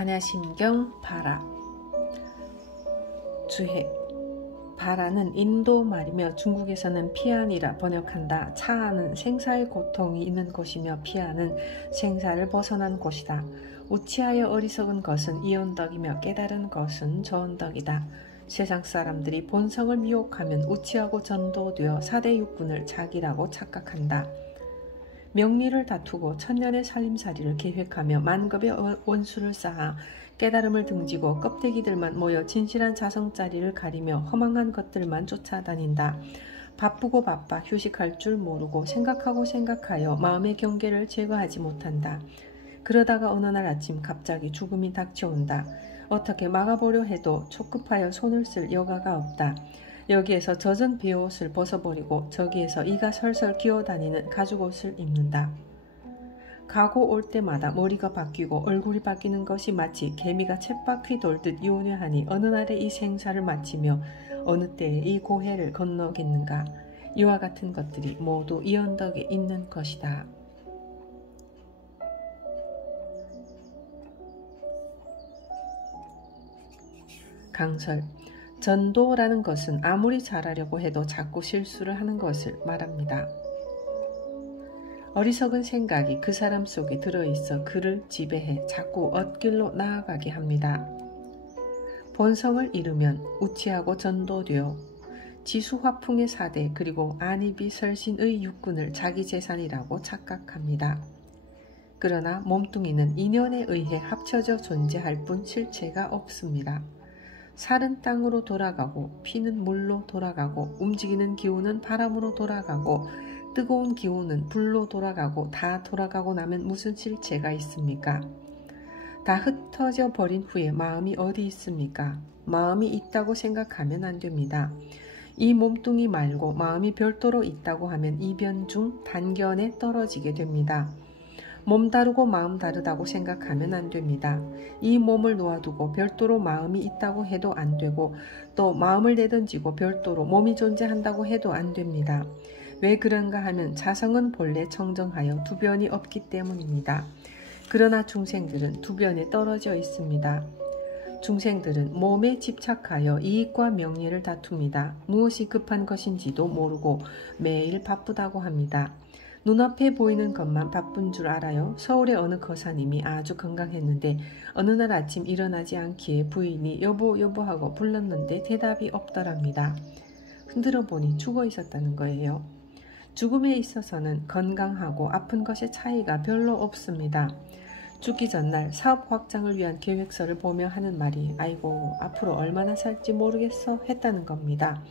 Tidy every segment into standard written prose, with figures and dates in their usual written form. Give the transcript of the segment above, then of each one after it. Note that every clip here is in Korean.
반야심경 바라. 주해. 바라는 인도 말이며 중국에서는 피안이라 번역한다. 차는 생사의 고통이 있는 곳이며 피안은 생사를 벗어난 곳이다. 우치하여 어리석은 것은 이언덕이며 깨달은 것은 저언덕이다. 세상 사람들이 본성을 미혹하면 우치하고 전도되어 사대 육군을 자기라고 착각한다. 명리를 다투고 천년의 살림살이를 계획하며 만급의 원수를 쌓아 깨달음을 등지고 껍데기들만 모여 진실한 자성자리를 가리며 허망한 것들만 쫓아다닌다. 바쁘고 바빠 휴식할 줄 모르고 생각하고 생각하여 마음의 경계를 제거하지 못한다. 그러다가 어느 날 아침 갑자기 죽음이 닥쳐온다. 어떻게 막아보려 해도 촉급하여 손을 쓸 여가가 없다. 여기에서 젖은 베옷을 벗어버리고 저기에서 이가 설설 기어다니는 가죽옷을 입는다. 가고 올 때마다 머리가 바뀌고 얼굴이 바뀌는 것이 마치 개미가 쳇바퀴 돌듯 요뇌하니 어느 날에 이 생사를 마치며 어느 때에 이 고해를 건너겠는가. 이와 같은 것들이 모두 이 언덕에 있는 것이다. 강설. 전도라는 것은 아무리 잘하려고 해도 자꾸 실수를 하는 것을 말합니다. 어리석은 생각이 그 사람 속에 들어있어 그를 지배해 자꾸 엇길로 나아가게 합니다. 본성을 잃으면 우치하고 전도되어 지수화풍의 사대 그리고 안입이 설신의 육군을 자기 재산이라고 착각합니다. 그러나 몸뚱이는 인연에 의해 합쳐져 존재할 뿐 실체가 없습니다. 살은 땅으로 돌아가고 피는 물로 돌아가고 움직이는 기운은 바람으로 돌아가고 뜨거운 기운은 불로 돌아가고 다 돌아가고 나면 무슨 실체가 있습니까? 다 흩어져 버린 후에 마음이 어디 있습니까? 마음이 있다고 생각하면 안 됩니다. 이 몸뚱이 말고 마음이 별도로 있다고 하면 이변 중 단견에 떨어지게 됩니다. 몸 다르고 마음 다르다고 생각하면 안 됩니다. 이 몸을 놓아두고 별도로 마음이 있다고 해도 안 되고 또 마음을 내던지고 별도로 몸이 존재한다고 해도 안 됩니다. 왜 그런가 하면 자성은 본래 청정하여 두변이 없기 때문입니다. 그러나 중생들은 두변에 떨어져 있습니다. 중생들은 몸에 집착하여 이익과 명예를 다툽니다. 무엇이 급한 것인지도 모르고 매일 바쁘다고 합니다. 눈앞에 보이는 것만 바쁜 줄 알아요. 서울의 어느 거사님이 아주 건강했는데 어느 날 아침 일어나지 않기에 부인이 여보 하고 불렀는데 대답이 없더랍니다. 흔들어 보니 죽어 있었다는 거예요. 죽음에 있어서는 건강하고 아픈 것의 차이가 별로 없습니다. 죽기 전날 사업 확장을 위한 계획서를 보며 하는 말이 아이고 앞으로 얼마나 살지 모르겠어 했다는 겁니다.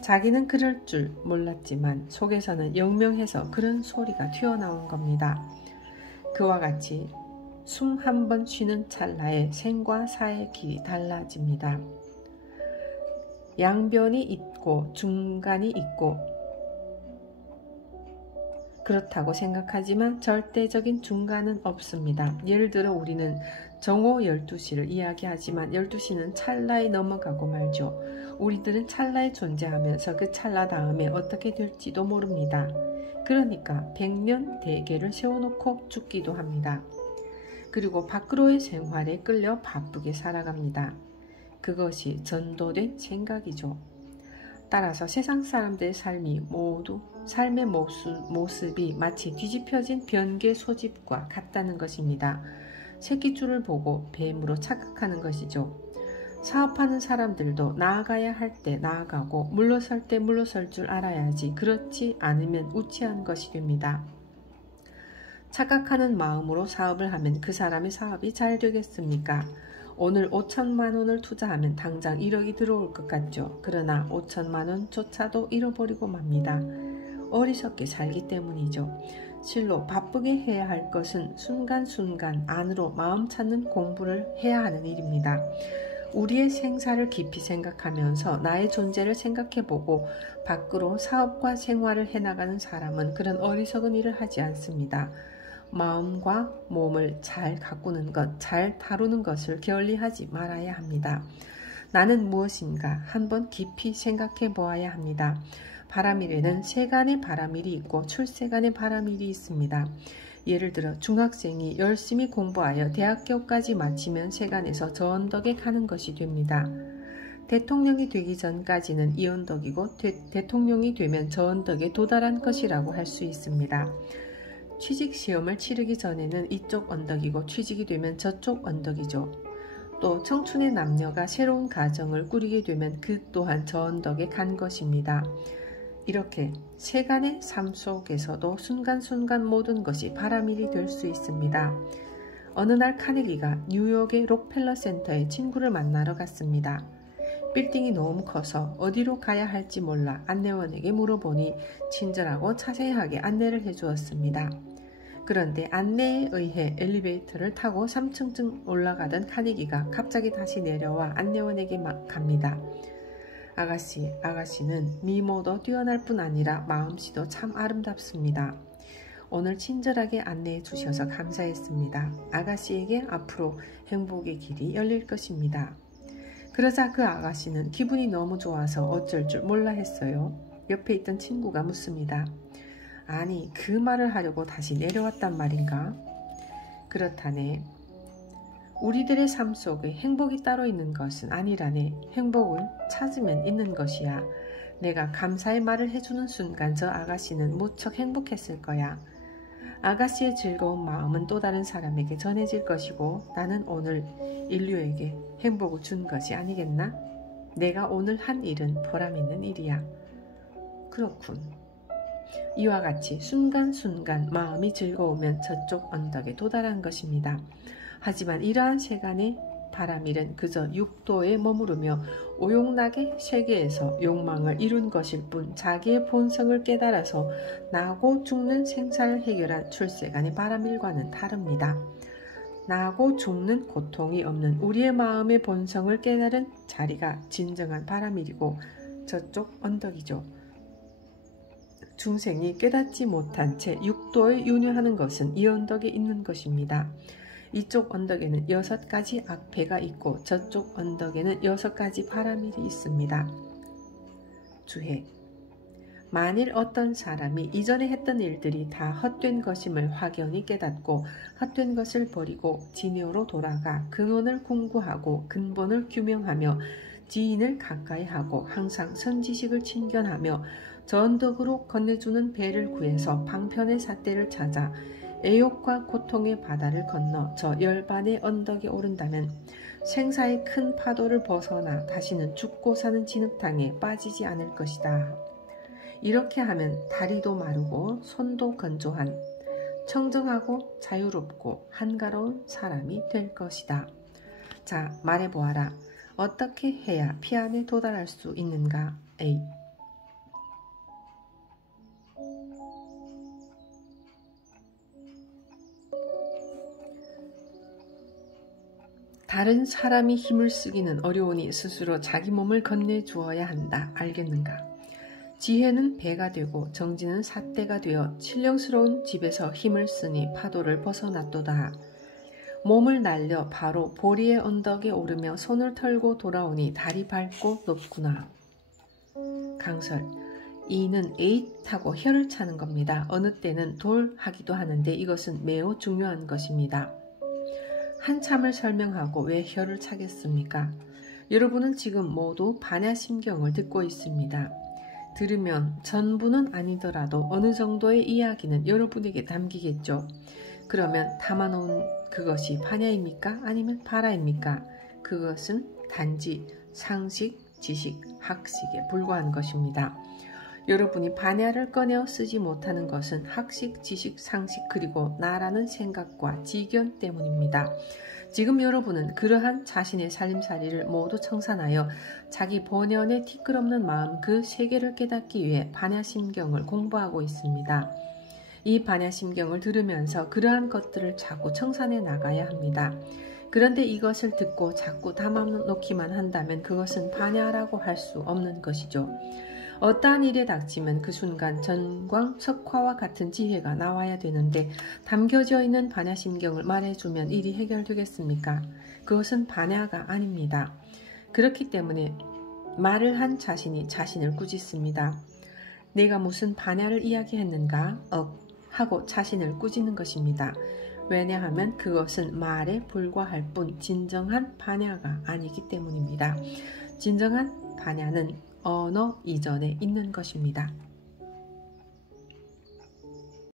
자기는 그럴 줄 몰랐지만 속에서는 영명해서 그런 소리가 튀어나온 겁니다. 그와 같이 숨 한 번 쉬는 찰나에 생과 사의 길이 달라집니다. 양변이 있고 중간이 있고 그렇다고 생각하지만 절대적인 중간은 없습니다. 예를 들어 우리는 정오 12시를 이야기하지만 12시는 찰나에 넘어가고 말죠. 우리들은 찰나에 존재하면서 그 찰나 다음에 어떻게 될지도 모릅니다. 그러니까 100년 대계를 세워놓고 죽기도 합니다. 그리고 밖으로의 생활에 끌려 바쁘게 살아갑니다. 그것이 전도된 생각이죠. 따라서 세상 사람들의 삶이 모두 삶의 모습이 마치 뒤집혀진 변개 소집과 같다는 것입니다. 새끼줄을 보고 뱀으로 착각하는 것이죠. 사업하는 사람들도 나아가야 할 때 나아가고 물러설 때 물러설 줄 알아야지 그렇지 않으면 우치한 것이 됩니다. 착각하는 마음으로 사업을 하면 그 사람의 사업이 잘 되겠습니까? 오늘 5천만 원을 투자하면 당장 1억이 들어올 것 같죠. 그러나 5천만 원조차도 잃어버리고 맙니다. 어리석게 살기 때문이죠. 실로 바쁘게 해야 할 것은 순간순간 안으로 마음 찾는 공부를 해야 하는 일입니다. 우리의 생사를 깊이 생각하면서 나의 존재를 생각해보고 밖으로 사업과 생활을 해나가는 사람은 그런 어리석은 일을 하지 않습니다. 마음과 몸을 잘 가꾸는 것, 잘 다루는 것을 게을리하지 말아야 합니다. 나는 무엇인가 한번 깊이 생각해 보아야 합니다. 바람일에는 세간의 바람일이 있고 출세간의 바람일이 있습니다. 예를 들어 중학생이 열심히 공부하여 대학교까지 마치면 세간에서 저 언덕에 가는 것이 됩니다. 대통령이 되기 전까지는 이 언덕이고 대통령이 되면 저 언덕에 도달한 것이라고 할 수 있습니다. 취직시험을 치르기 전에는 이쪽 언덕이고 취직이 되면 저쪽 언덕이죠. 또 청춘의 남녀가 새로운 가정을 꾸리게 되면 그 또한 저 언덕에 간 것입니다. 이렇게 세간의 삶 속에서도 순간순간 모든 것이 바람일이 될 수 있습니다. 어느 날 카네기가 뉴욕의 록펠러 센터에 친구를 만나러 갔습니다. 빌딩이 너무 커서 어디로 가야 할지 몰라 안내원에게 물어보니 친절하고 자세하게 안내를 해주었습니다. 그런데 안내에 의해 엘리베이터를 타고 3층쯤 올라가던 카네기가 갑자기 다시 내려와 안내원에게 갑니다. 아가씨는 미모도 뛰어날 뿐 아니라 마음씨도 참 아름답습니다. 오늘 친절하게 안내해 주셔서 감사했습니다. 아가씨에게 앞으로 행복의 길이 열릴 것입니다. 그러자 그 아가씨는 기분이 너무 좋아서 어쩔 줄 몰라 했어요. 옆에 있던 친구가 묻습니다. 아니, 그 말을 하려고 다시 내려왔단 말인가? 그렇다네. 우리들의 삶 속에 행복이 따로 있는 것은 아니라네. 행복은 찾으면 있는 것이야. 내가 감사의 말을 해주는 순간 저 아가씨는 무척 행복했을 거야. 아가씨의 즐거운 마음은 또 다른 사람에게 전해질 것이고 나는 오늘 인류에게 행복을 준 것이 아니겠나? 내가 오늘 한 일은 보람있는 일이야. 그렇군. 이와 같이 순간순간 마음이 즐거우면 저쪽 언덕에 도달한 것입니다. 하지만 이러한 세간의 바람일은 그저 육도에 머무르며 오용락의 세계에서 욕망을 이룬 것일 뿐 자기의 본성을 깨달아서 나고 죽는 생사를 해결한 출세간의 바람일과는 다릅니다. 나고 죽는 고통이 없는 우리의 마음의 본성을 깨달은 자리가 진정한 바람일이고 저쪽 언덕이죠. 중생이 깨닫지 못한 채 육도에 윤회하는 것은 이 언덕에 있는 것입니다. 이쪽 언덕에는 6가지 악패가 있고 저쪽 언덕에는 6가지 바람일이 있습니다. 주해. 만일 어떤 사람이 이전에 했던 일들이 다 헛된 것임을 확연히 깨닫고 헛된 것을 버리고 진효로 돌아가 근원을 공부하고 근본을 규명하며 지인을 가까이 하고 항상 선지식을 친견하며 전덕으로 건네주는 배를 구해서 방편의 삿대를 찾아 애욕과 고통의 바다를 건너 저 열반의 언덕에 오른다면 생사의 큰 파도를 벗어나 다시는 죽고 사는 진흙탕에 빠지지 않을 것이다. 이렇게 하면 다리도 마르고 손도 건조한 청정하고 자유롭고 한가로운 사람이 될 것이다. 자, 말해보아라. 어떻게 해야 피안에 도달할 수 있는가? A. 다른 사람이 힘을 쓰기는 어려우니 스스로 자기 몸을 건네주어야 한다. 알겠는가? 지혜는 배가 되고 정지는 삿대가 되어 신령스러운 집에서 힘을 쓰니 파도를 벗어났도다. 몸을 날려 바로 보리의 언덕에 오르며 손을 털고 돌아오니 달이 밝고 높구나. 강설. 이는 에잇하고 혀를 차는 겁니다. 어느 때는 돌 하기도 하는데 이것은 매우 중요한 것입니다. 한참을 설명하고 왜 혀를 차겠습니까? 여러분은 지금 모두 반야심경을 듣고 있습니다. 들으면 전부는 아니더라도 어느 정도의 이야기는 여러분에게 담기겠죠. 그러면 담아놓은 그것이 반야입니까? 아니면 바라입니까? 그것은 단지 상식, 지식, 학식에 불과한 것입니다. 여러분이 반야를 꺼내어 쓰지 못하는 것은 학식, 지식, 상식 그리고 나라는 생각과 지견 때문입니다. 지금 여러분은 그러한 자신의 살림살이를 모두 청산하여 자기 본연의 티끌없는 마음 그 세계를 깨닫기 위해 반야심경을 공부하고 있습니다. 이 반야심경을 들으면서 그러한 것들을 자꾸 청산해 나가야 합니다. 그런데 이것을 듣고 자꾸 담아놓기만 한다면 그것은 반야라고 할 수 없는 것이죠. 어떠한 일에 닥치면 그 순간 전광석화와 같은 지혜가 나와야 되는데 담겨져 있는 반야심경을 말해주면 일이 해결되겠습니까? 그것은 반야가 아닙니다. 그렇기 때문에 말을 한 자신이 자신을 꾸짖습니다. 내가 무슨 반야를 이야기했는가? 하고 자신을 꾸짖는 것입니다. 왜냐하면 그것은 말에 불과할 뿐 진정한 반야가 아니기 때문입니다. 진정한 반야는 언어 이전에 있는 것입니다.